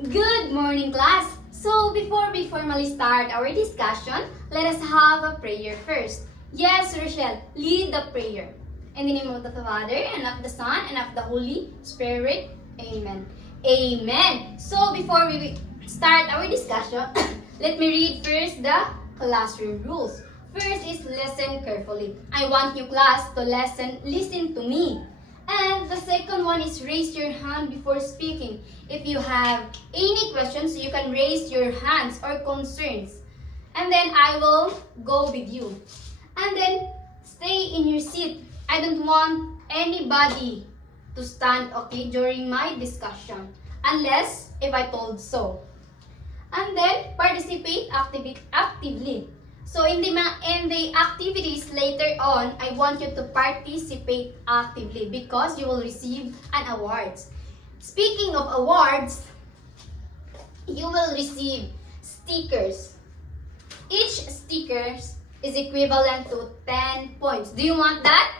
Good morning, class! So, before we formally start our discussion, let us have a prayer first. Yes, Rochelle, lead the prayer. In the name of the Father, and of the Son, and of the Holy Spirit. Amen. Amen. So, before we start our discussion, let me read first the classroom rules. First is listen carefully. I want you, class, to listen to me. And the second one is raise your hand before speaking. If you have any questions, you can raise your hands or concerns. And then I will go with you. And then stay in your seat. I don't want anybody to stand, okay, during my discussion. Unless if I told so. And then participate actively. So in the activities later on, I want you to participate actively because you will receive an awards. Speaking of awards, you will receive stickers. Each sticker is equivalent to 10 points. Do you want that?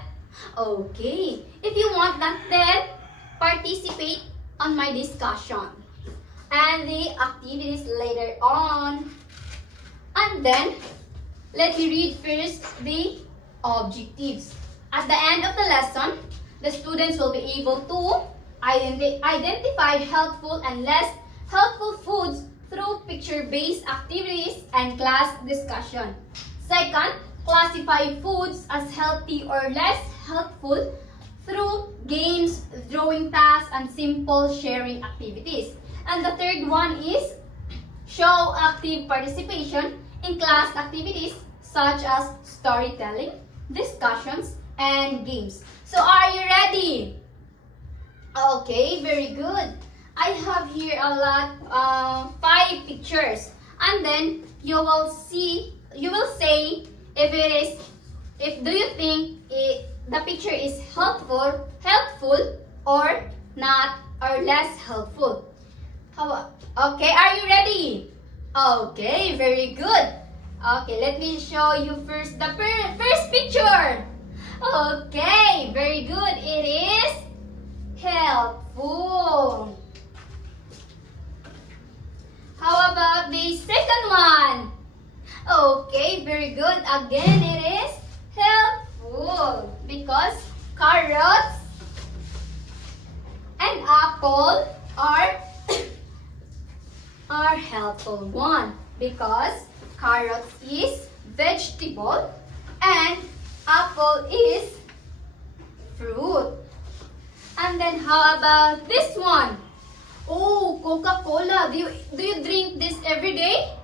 Okay. If you want that, then participate on my discussion and the activities later on. And then let me read first the objectives. At the end of the lesson, the students will be able to identify helpful and less helpful foods through picture-based activities and class discussion. Second, classify foods as healthy or less helpful through games, drawing tasks, and simple sharing activities. And the third one is show active participation in class activities such as storytelling, discussions, and games. So are you ready? Okay, very good. I have here a lot, 5 pictures. And then you will say do you think the picture is helpful or not, or less helpful? Okay, are you ready? Okay, very good. Okay, let me show you first the first picture. Okay, very good. It is helpful. How about the second one? Okay, very good. Again, it is helpful because carrots and apple are helpful one because carrots is vegetable and apple is fruit. And then how about this one? Oh, Coca-Cola. Do you drink this every day?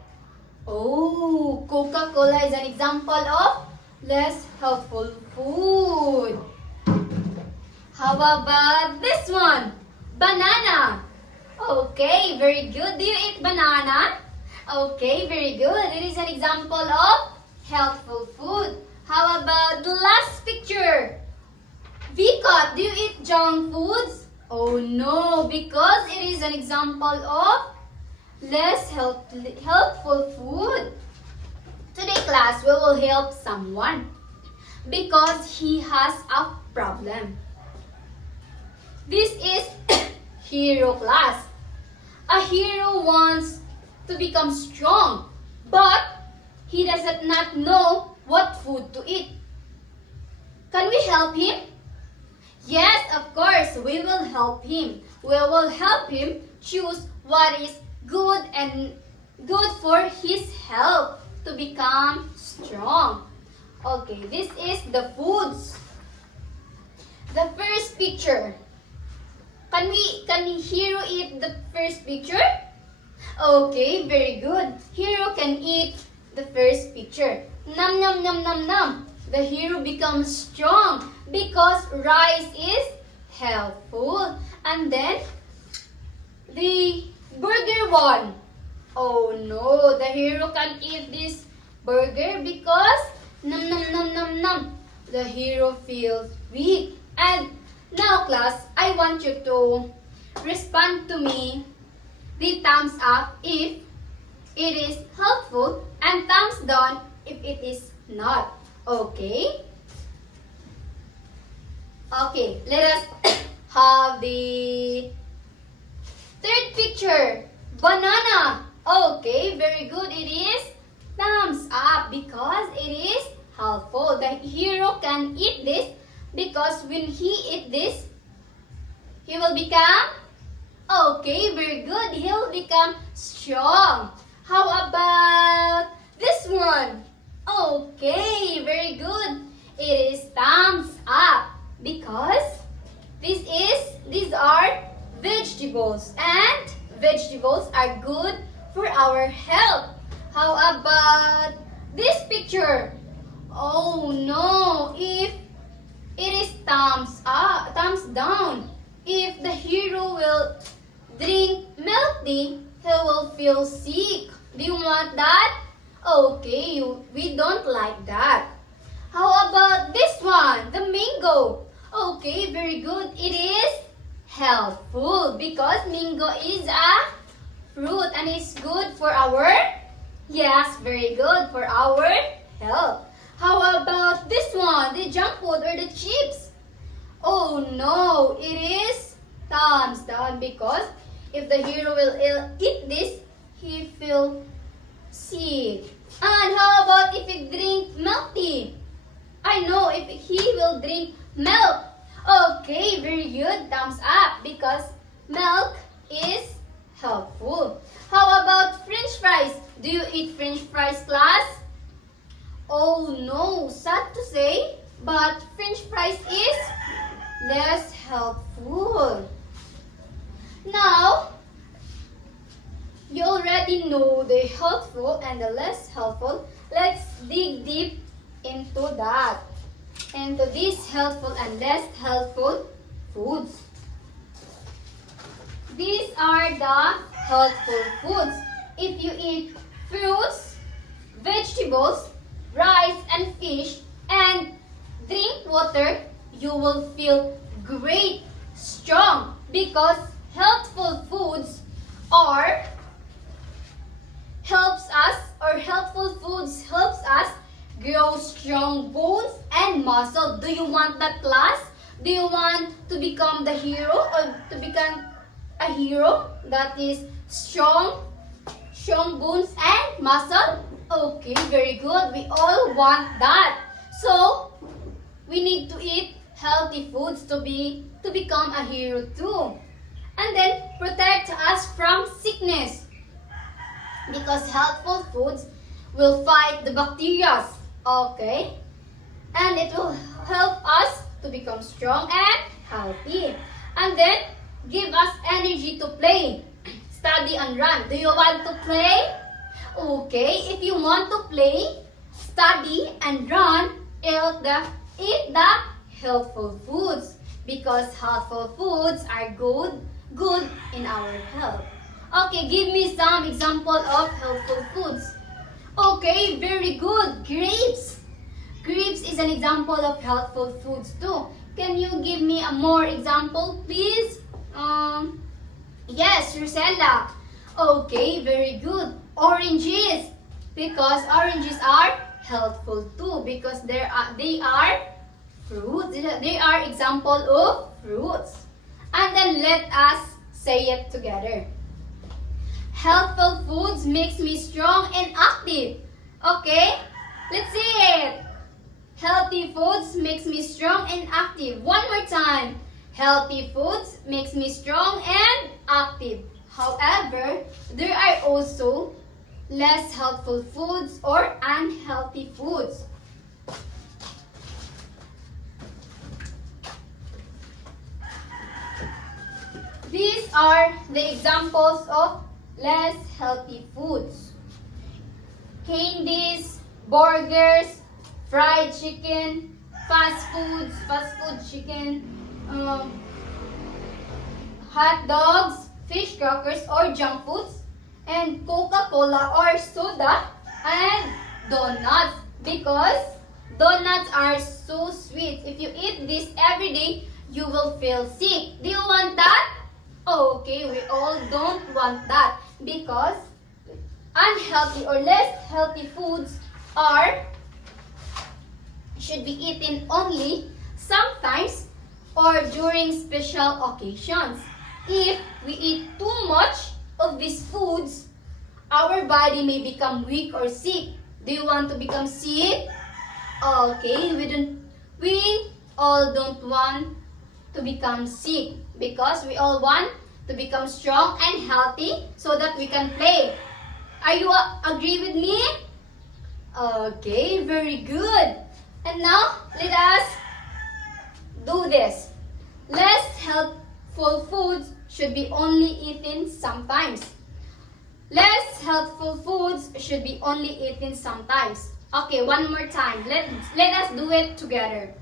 Oh, Coca-Cola is an example of less helpful food. How about this one? Banana. Okay, very good. Do you eat banana? Okay, very good. It is an example of healthful food. How about the last picture? Vicot, do you eat junk foods? Oh no, because it is an example of less helpful food. Today class, we will help someone because he has a problem. This is hero class. A hero wants to become strong, but he does not know what food to eat. Can we help him? Yes, of course, we will help him. We will help him choose what is good and good for his health to become strong. Okay, this is the foods. The first picture. Can hero eat the first picture? Okay, very good. Hero can eat the first picture. Nom nom nom nom nom. The hero becomes strong because rice is helpful. And then the burger one. Oh no, the hero can't eat this burger because nom nom nom nom nom. The hero feels weak. And now class, I want you to respond to me the thumbs up if it is helpful and thumbs down if it is not. Okay? Okay, let us have the third picture. Banana. Okay, very good. It is thumbs up because it is helpful. The hero can eat this because when he eat this, he will become, okay, very good. He'll become strong. How about this one? Okay, very good. It is thumbs up because these are vegetables and vegetables are good for our health. How about this picture? Oh no, if it is thumbs up, thumbs down. If the hero will drink milk tea, he will feel sick. Do you want that? Okay, we don't like that. How about this one, the mango? Okay, very good. It is helpful because mango is a fruit and it's good for our, yes, very good for our health. How about this one, the junk food or the chips? Oh no, it is thumbs down because if the hero will eat this, he feel sick. And how about if he drink milk tea? I know if he will drink milk. Okay, very good. Thumbs up because milk is helpful. How about French fries? Do you eat French fries, class? Oh no, sad to say, but French fries is less helpful. Now, you already know the helpful and the less helpful. Let's dig deep into that. Into these helpful and less helpful foods. These are the helpful foods. If you eat fruits, vegetables, rice and fish, and drink water, you will feel great, strong, because helpful foods are helpful foods helps us grow strong bones and muscle. Do you want that, class? Do you want to become the hero or to become a hero that is strong bones and muscle? Okay, very good. We all want that. So, we need to eat healthy foods to become a hero too. And then protect us from sickness. Because helpful foods will fight the bacteria. Okay? And it will help us to become strong and healthy. And then give us energy to play, study and run. Do you want to play? Okay, if you want to play, study and run, eat the helpful foods because helpful foods are good in our health. Okay, give me some example of helpful foods. Okay, very good. Grapes. Grapes is an example of helpful foods too. Can you give me a more example, please? Yes, Rosella. Okay, very good. Oranges, because oranges are helpful too because they are fruits. They are example of fruits. And then let us say it together. Helpful foods makes me strong and active. Okay? Let's see it. Healthy foods makes me strong and active. One more time. Healthy foods makes me strong and active. However, there are also less helpful foods or unhealthy foods. These are the examples of less healthy foods. Candies, burgers, fried chicken, fast food chicken, hot dogs, fish crackers or junk foods, and Coca-Cola or soda, and donuts because donuts are so sweet. If you eat this every day, you will feel sick. Do you want that? Okay, we all don't want that because unhealthy or less healthy foods should be eaten only sometimes or during special occasions. If we eat too much of this food, our body may become weak or sick. Do you want to become sick? Okay, we all don't want to become sick because we all want to become strong and healthy so that we can play. Are you agree with me? Okay, very good. And now, let us do this. Less healthful foods should be only eaten sometimes. Less healthful foods should be only eaten sometimes. Okay, one more time. Let us do it together.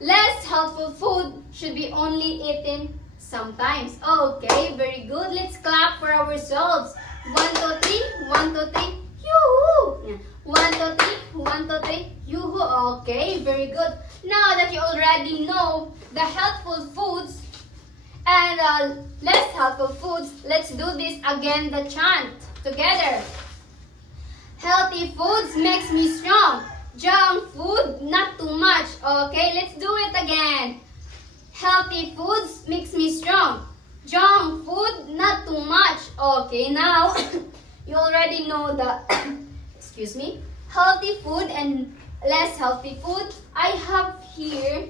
Less healthful food should be only eaten sometimes. Okay, very good. Let's clap for ourselves. 1, 2, 3. 1, 2, 3. Yoo-hoo! 1, 2, 3. 1, 2, 3. Yoo-hoo! Okay, very good. Now that you already know the healthful foods and less healthful foods, let's do this again, the chant together. Healthy foods makes me strong. Junk food, not too much. Okay, let's do it again. Healthy foods makes me strong. Junk food, not too much. Okay, now you already know the excuse me, healthy food and less healthy food. I have here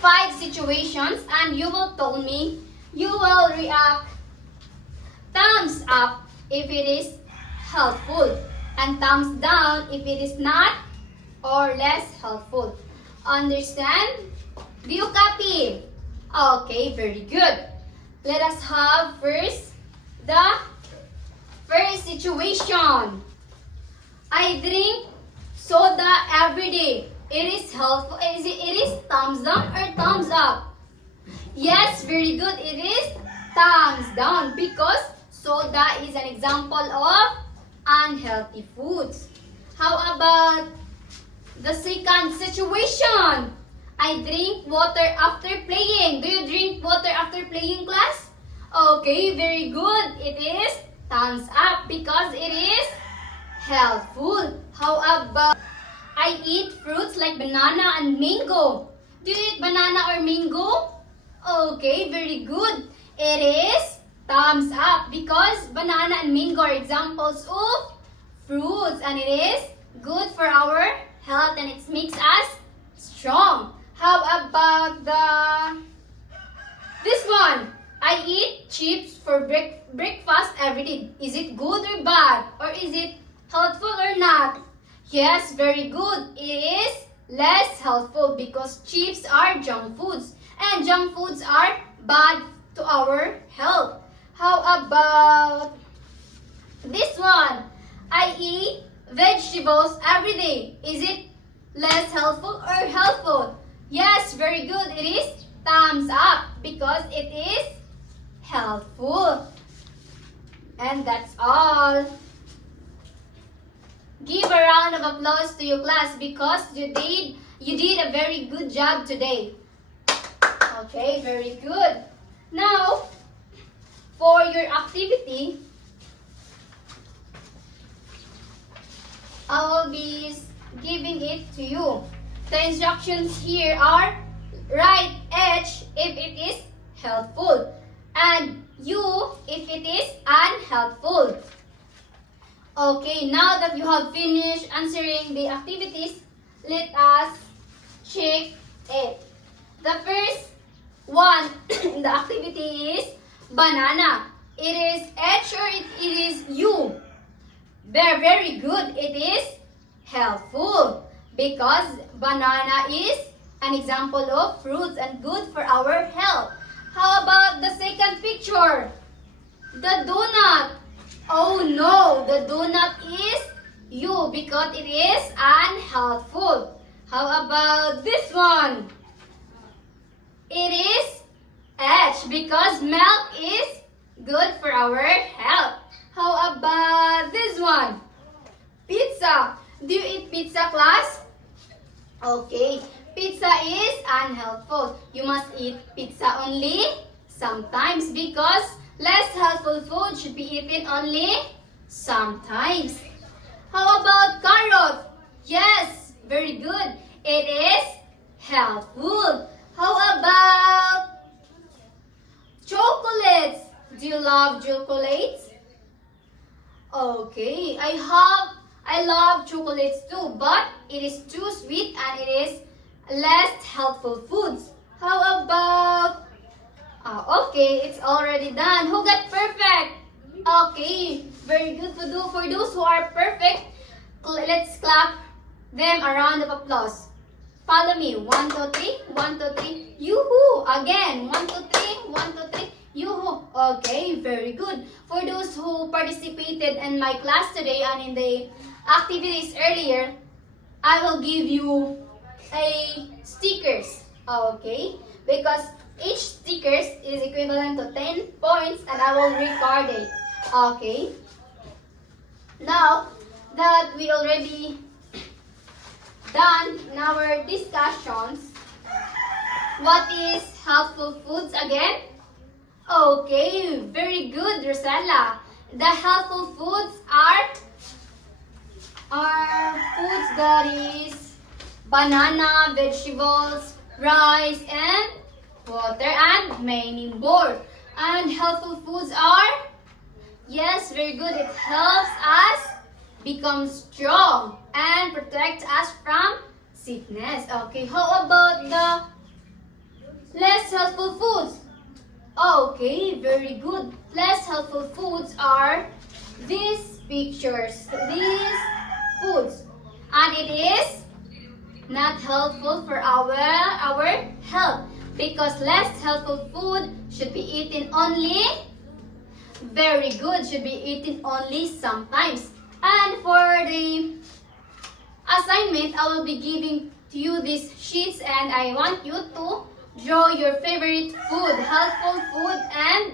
5 situations and you will tell me, you will react thumbs up if it is helpful and thumbs down if it is not or less helpful. Understand? Do you copy? Okay, very good. Let us have first the first situation. I drink soda every day. It is helpful. It is thumbs down or thumbs up? Yes, very good. It is thumbs down because soda is an example of unhealthy foods. How about the second situation? I drink water after playing. Do you drink water after playing, class? Okay, very good. It is thumbs up because it is helpful. How about I eat fruits like banana and mango? Do you eat banana or mango? Okay, very good. It is thumbs up because banana and mango are examples of fruits and it is good for our health and it makes us strong. How about this one? I eat chips for breakfast every day. Is it good or bad? Or is it helpful or not? Yes, very good. It is less helpful because chips are junk foods and junk foods are bad to our health. How about this one? I eat vegetables every day. Is it less helpful or helpful? Yes, very good. It is thumbs up because it is helpful. And that's all. Give a round of applause to your class because you did a very good job today. Okay, very good. Now, for your activity, I will be giving it to you. The instructions here are write H if it is helpful and U if it is unhelpful. Okay, now that you have finished answering the activities, let us check it. The first one in the activity is banana. It is H or it is U? Very, very good. It is helpful because banana is an example of fruits and good for our health. How about the second picture? The donut. Oh no, the donut is U because it is unhelpful. How about this one? It is H because milk is good for our health. How about this one? Pizza. Do you eat pizza, class? Okay, pizza is unhelpful. You must eat pizza only sometimes because less helpful food should be eaten only sometimes. How about carrot? Yes, very good. It is helpful. How about chocolates? Do you love chocolates? Okay, I love chocolates too, but it is too sweet and it is less healthful foods. How about okay, it's already done. Who got perfect? Okay, very good for those who are perfect. Let's clap them a round of applause. Follow me. 1, 2, 3. 1, 2, 3. Yoo-hoo! Again. 1, 2, 3. 1, 2, 3. Yoo-hoo! Okay, very good. For those who participated in my class today and in the activities earlier, I will give you a stickers. Okay? Because each stickers is equivalent to 10 points and I will record it. Okay? Now that we already done in our discussions, what is helpful foods again? Okay, very good, Rosella. The helpful foods are foods that is banana, vegetables, rice, and water, and many more. And helpful foods are, yes, very good. It helps us become strong and protect us from sickness. Okay, how about the less helpful foods? Okay, very good. Less helpful foods are these pictures, these foods. And it is not helpful for our health because less helpful food should be eaten only, very good, should be eaten only sometimes. And for the assignment, I will be giving to you these sheets and I want you to draw your favorite food, helpful food, and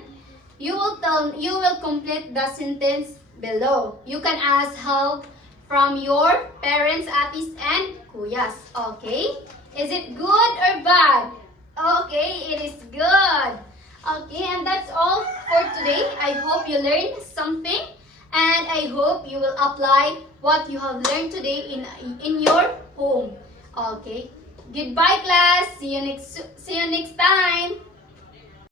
you will complete the sentence below. You can ask help from your parents, atis, and kuyas. Okay? Is it good or bad? Okay, it is good. Okay, and that's all for today. I hope you learned something and I hope you will apply what you have learned today in your home. Okay? Goodbye class. See you next time.